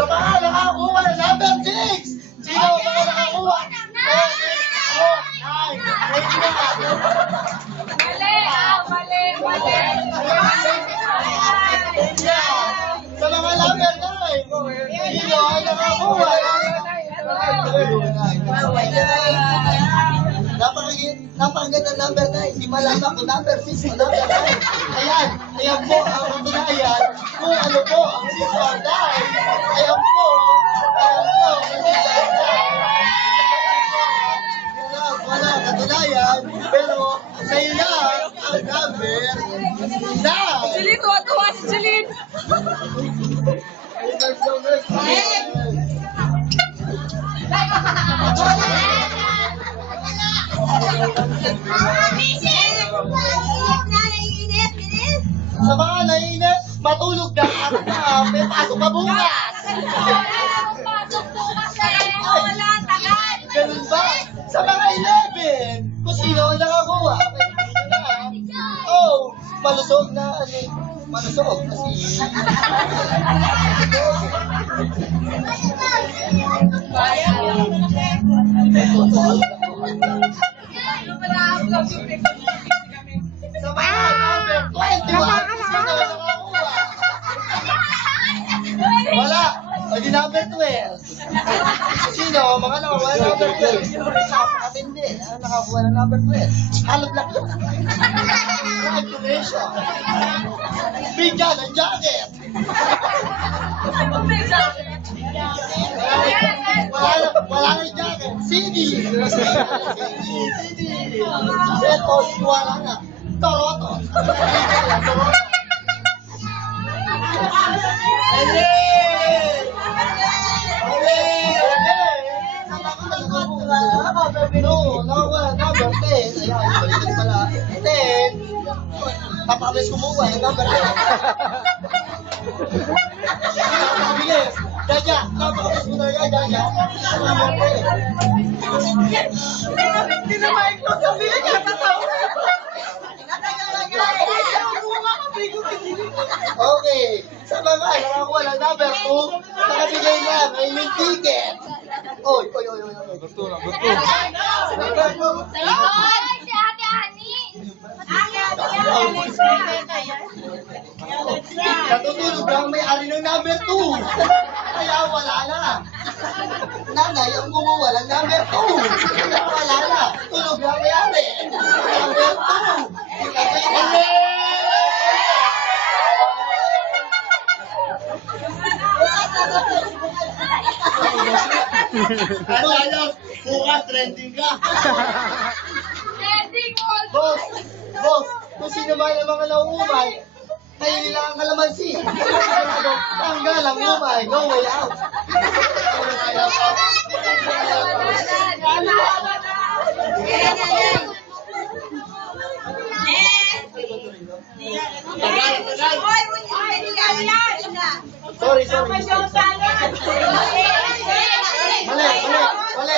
Sa mga nakakuha ng number 6. Sino ang mga nakakuha? 9. Sa mga number 9. Sino ang nakakuha? Napakaganda number 9. Hindi malaman kung number 6 o number 9. Ayan po ang katunayan kung ano po ang 6 or 9. Ayan po. Wala katunayan, pero sa'yo lang ang number 9. Julie, tuwa-tuwa si Julie. Sa mga naiinit, matulog na at may pasok ka bukas. Ganun ba? Sa mga 11, kung sino ang nakakuha. Oh, malusog na malusog kasi sa mga number 21, kung sino ang nakakuha. Wala. O di number 12. Sino? Mga nakakuha ng number 12. Napakatindi. Ano nakakuha ng number 12? Halap lang yun. Calculation. Bigyan ng jacket. Wala na jacket. CD. Ito, wala na. Toroto. Number 10. Ayan, balikan pala. 10. Papakabis kumuha yung number 10. Napakabilis. Jaja, napakabis mo talaga, Jaja. Number 10. Hindi na ma-include sa bilang niya. Okay. Sa mga nakakuha ng number 2, nakabigay na may ticket. Oy. Natutulog lang may-ari ng number 2. Kaya wala na. Nanay ang kumuha ng number 2. Wala na. Tulog lang may-ari. Number 2. Ano ayos? Bukas trending ka. Boss, kung sino man ang mga nauumay, kayo lang ang kalamansi. Tanggal ang umay, no way out. Sorry. Mali.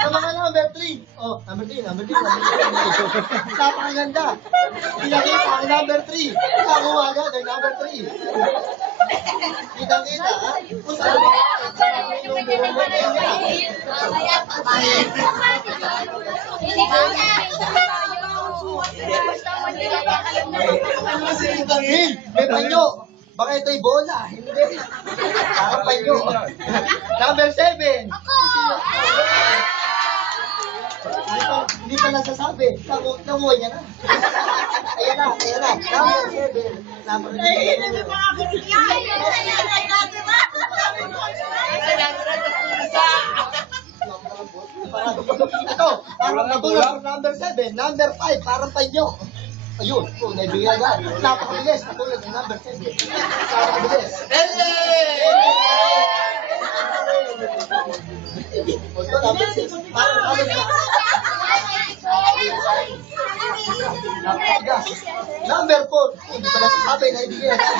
Sa mga number 3. Oh, number 3. Napakaganda. Pinakita ang number 3. Nakakuha agad ang number 3. Kitang-kita, ha? Kung saan mga yung number niya. Ano kasi kitang-hil? May panyo. Baka ito'y bola. Hindi. Parang panyo. Number 7. Hindi pa nasasabi. Nakuha niya na. Ayan na. Number 7. Number 7. Ito, parang natulog ng number 7. Number 5, parang panyo. Ayun, naibigay agad. Napakabilis, natulog ng number 7. Napakabilis. Ito, number 6. Parang napakagas. Number 4. Hindi pa nasasabi, naibigay agad.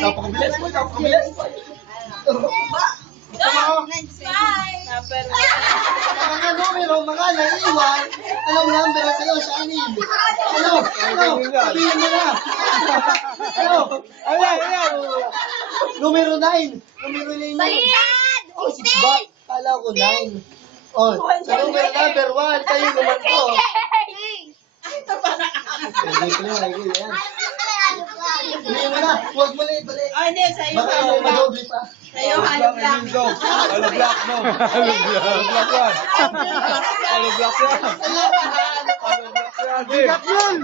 Napakabilis. naiiwan. Anong number ang sa'yo, Shanin? Ano? Sabihin mo na. Ano? Numero 9. Numero 9. Baliad! Oh, 6 ba? Kala ko 9. Oh, sa number 1, kayo naman ko. Hindi ko lang, yan. Sabihin mo na, huwag mo na ibalik. Oh, hindi, sa'yo. Baka madoble pa. Sa'yo, halong lang. Bigat yun!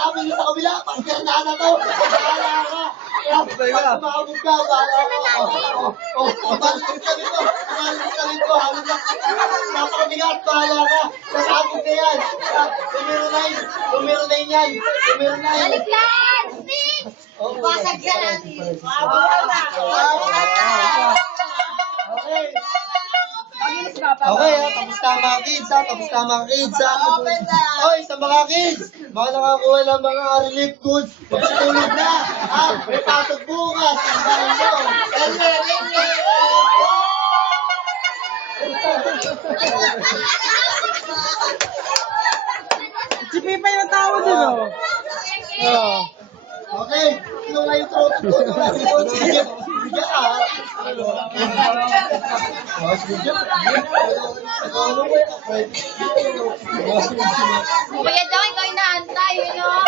Sabi niyo sa kabila, pagkarnaan na to. Bahala ka. Pag kumabog ka, bahala ka. Sabi ko, halos na. Napakabigat, bahala ka. Nakabog na yan. Numero 9 yan. Numero 9. Balik lang! Basag ka natin. Okay. Okay, tapos na mga kids, tapos na mga kids, Oy, sa mga kids, mga nakakuha ng mga relief goods, magtutulog na, may pasok bukas, ang dahil nyo. Si Pipa yung tao din, oh. Oo. Okay, sino nga yung troto ko? Sige, sige ka. Sige. Kuya daw, ikaw inaantay, you know?